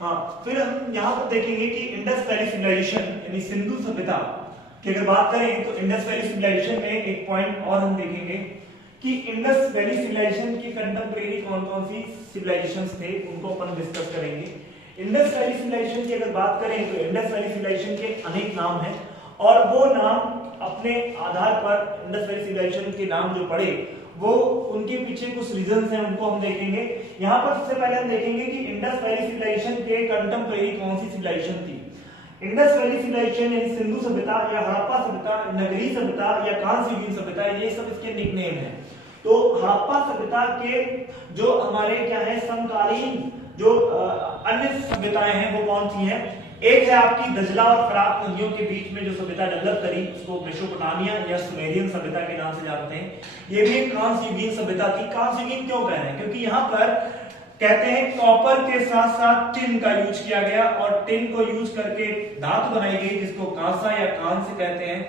हाँ, फिर हम यहाँ पर देखेंगे कि इंडस वैली सिविलाइजेशन यानी सिंधु सभ्यता की अगर बात करें तो इंडस वैली सिविलाइजेशन में एक पॉइंट और हम देखेंगे कि इंडस वैली सिविलाइजेशन की कंटेम्परेरी कौन कौन सी सिविलाइजेशंस थे उनको अपन डिस्कस करेंगे। इंडस वैली सिविलाइजेशन की अगर बात करें तो इंडस वैली सिविलाइजेशन के अनेक नाम हैं और वो नाम अपने आधार पर इंडस वैली सिविलाइजेशन के नाम जो पड़े वो उनके पीछे कुछ रीजंस हैं, उनको हम देखेंगे। यहाँ पर सबसे पहले हम देखेंगे कि इंडस वैली सिविलाइजेशन के कंटेम्परेरी कौन सी सिविलाइजेशन थी। इंडस वैली सिविलाइजेशन यानी सिंधु सभ्यता या हड़प्पा सभ्यता, नगरी सभ्यता या कांस्य युगीन सभ्यता, ये सब इसके निकनेम हैं। तो हड़प्पा सभ्यता के जो हमारे क्या है समकालीन जो अन्य सभ्यताएं हैं वो कौन सी हैं। एक है आपकी दजला और फरात नदियों के बीच में जो सभ्यता डेवलप करी उसको मेसोपोटामिया या सुमेरियन सभ्यता के नाम से जानते हैं। ये भी एक कांस्य युगीन सभ्यता थी। कांस्य युगीन क्यों कह रहे हैं, क्योंकि यहाँ पर कहते हैं कॉपर के साथ साथ टिन का यूज किया गया और टिन को यूज करके धातु बनाई गई जिसको कांसा या कांस्य कहते हैं।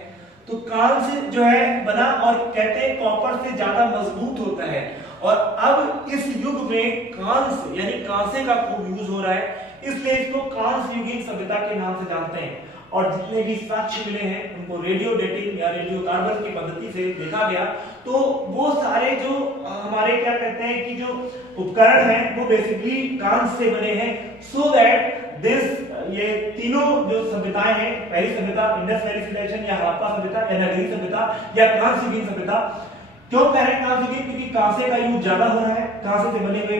तो कांस्य जो है बना और कहते हैं कॉपर से ज्यादा मजबूत होता है और अब इस युग में कांस्य यानी कांसे का खूब यूज हो रहा है, इसलिए इसको कांस्य युगीन सभ्यता के नाम से जानते हैं। और जितने भी साक्ष्य मिले हैं उनको रेडियो डेटिंग या रेडियो कार्बन की पद्धति से देखा गया तो वो सारे जो हमारे क्या कहते हैं कि जो उपकरण हैं वो बेसिकली कांस्य से बने हैं। सो दैट दिस ये तीनों जो सभ्यताएं हैं, पहली सभ्यता इंडस वैली सिविलाइजेशन या हड़प्पा सभ्यता या नगरी सभ्यता या कांस्य युगीन सभ्यता, क्यों कह रहे हैं कांस्य युगीन, क्योंकि कांसे का यूज ज्यादा हो रहा है, कांसे से बने हुए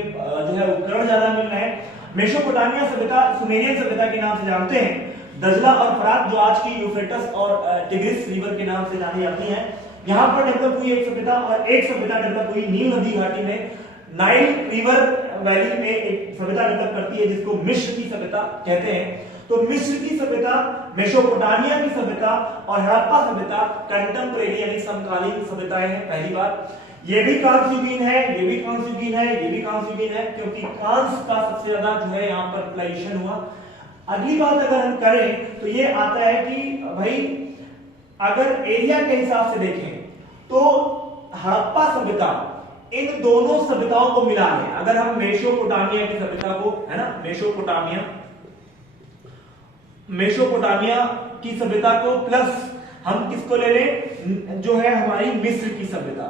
जो है उपकरण ज्यादा मिल रहे हैं। मेसोपोटामिया सभ्यता सुमेरियन सभ्यता के नाम से जानते हैं। दजला और फरात जो आज की यूफ्रेटस और टिग्रिस रिवर के नाम से जानी जाती हैं, यहाँ पर डेवलप हुई एक सभ्यता और एक सभ्यता डेवलप हुई नील नदी घाटी में। नाइल रिवर वैली में एक सभ्यता डेवलप करती है जिसको मिस्र की सभ्यता कहते हैं। तो मिस्र की सभ्यता, मेसोपोटामिया की सभ्यता और हड़प्पा सभ्यता कंटेम्परेरी यानी समकालीन सभ्यताएं हैं। पहली बात ये भी कांस्य युगीन है, ये भी कांस्य युगीन है, ये भी कांस्य युगीन है, क्योंकि कांस्य का सबसे ज्यादा जो है यहाँ पर प्लाइशन हुआ। अगली बात अगर हम करें तो ये आता है कि भाई अगर एरिया के हिसाब से देखें तो हड़प्पा सभ्यता इन दोनों सभ्यताओं को मिला है। अगर हम मेसोपोटामिया की सभ्यता को है ना, मेसोपोटामिया की सभ्यता को प्लस हम किसको ले लें जो है हमारी मिस्र की सभ्यता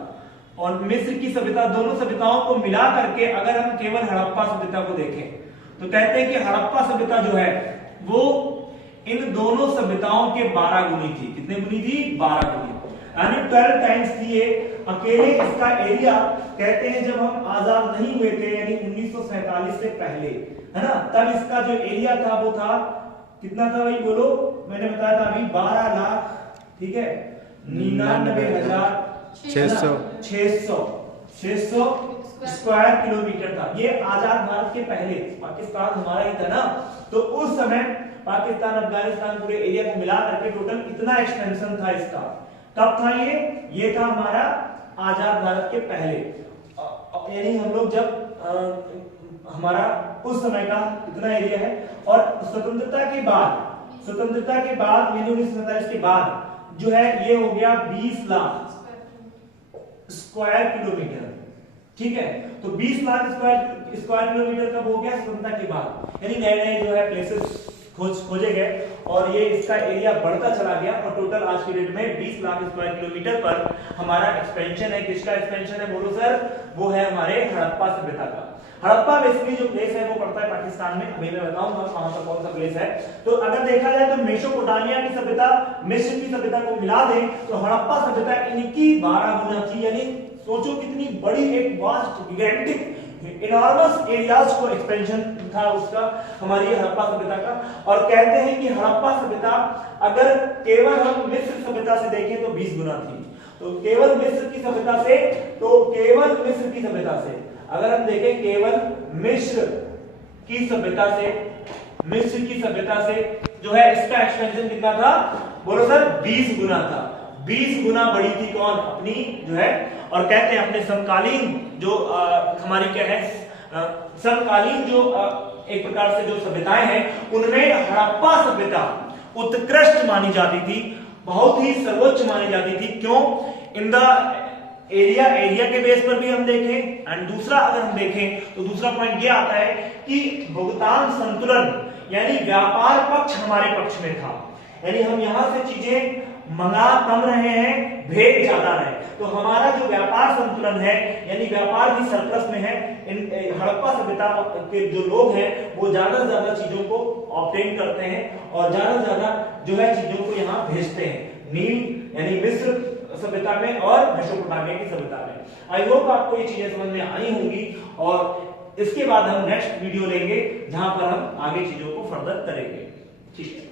और मिस्र की सभ्यता, दोनों सभ्यताओं को मिला करके अगर हम केवल हड़प्पा सभ्यता को देखें तो कहते हैं कि हड़प्पा सभ्यता जो है वो इन दोनों सभ्यताओं के 12 गुनी थी। कितने गुनी थी? 12 गुनी, यानी 12 टाइम्स थी ये। अकेले इसका एरिया कहते हैं जब हम आजाद नहीं हुए थे यानी 1947 से पहले है ना, तब इसका जो एरिया था वो था कितना था भाई बोलो, मैंने बताया था अभी 12 लाख, ठीक है, 99,600 स्क्वायर किलोमीटर था। ये आजाद भारत के पहले, पाकिस्तान हमारा ही था ना, तो उस समय पाकिस्तान अफगानिस्तान पूरे एरिया को मिला करके टोटल कितना एक्सटेंशन था इसका, कब था ये था हमारा आजाद भारत के पहले, यानी हम लोग जब हमारा उस समय का इतना एरिया है। और स्वतंत्रता के बाद यानी 1947 के बाद जो है ये हो गया 20 लाख स्क्वायर किलोमीटर, ठीक है। तो 20 लाख स्क्वायर किलोमीटर कब हो गया? स्वतंत्रता के बाद, यानी नए नए जो है प्लेसेस खोजे गए और ये इसका एरिया बढ़ता चला गया और टोटल आज की डेट में 20 लाख स्क्वायर किलोमीटर पर हमारा एक्सपेंशन है। किसका एक्सपेंशन है बोलो सर? वो है हमारे हड़प्पा सभ्यता का। हड़प्पा बेसिकली जो प्लेस है वो पड़ता है पाकिस्तान में, अभी मैं बताऊंगा वहां पर कौन सा प्लेस है। तो अगर देखा जाए तो मेसोपोटामिया की सभ्यता मिस्र की सभ्यता को मिला दें तो हड़प्पा सभ्यता इनकी 12 गुना थी, यानी सोचो कितनी बड़ी एक वास्ट गिगेंटिक इनॉर्मस एरियाज को एक्सपेंशन था उसका हमारी हड़प्पा सभ्यता का। और कहते हैं कि हड़प्पा सभ्यता अगर केवल हम मिस्र सभ्यता से देखें तो 20 गुना थी। तो केवल मिस्र की सभ्यता से अगर हम देखें केवल मिस्र की सभ्यता से जो है इसका एक्सपेंशन कितना था बोलो सर? 20 गुना था। 20 गुना बड़ी थी कौन? अपनी जो है। और कहते हैं अपने समकालीन जो हमारी क्या है समकालीन जो एक प्रकार से जो सभ्यताएं हैं उनमें हड़प्पा सभ्यता उत्कृष्ट मानी जाती थी, बहुत ही सर्वोच्च मानी जाती थी। क्यों? इन द एरिया के बेस पर भी हम देखें, एंड दूसरा अगर हम देखें तो दूसरा पॉइंट ये आता है कि भुगतान संतुलन, यानी व्यापार पक्ष हमारे पक्ष में था, यानी हम यहां से चीजें मंगा कम रहे हैं, भेज ज्यादा रहे, तो हमारा जो व्यापार संतुलन है, यानी व्यापार भी सरप्लस में है। हड़प्पा सभ्यता के जो लोग हैं वो ज्यादा से ज्यादा चीजों को ऑब्टेन करते हैं और ज्यादा से ज्यादा जो है चीजों को यहाँ भेजते हैं, नील यानी मिस्र सभ्यता में और मेसोपोटामिया की सभ्यता में। आई होप आपको ये चीजें समझ में आई होंगी, और इसके बाद हम नेक्स्ट वीडियो लेंगे जहां पर हम आगे चीजों को फर्दर करेंगे। ठीक है।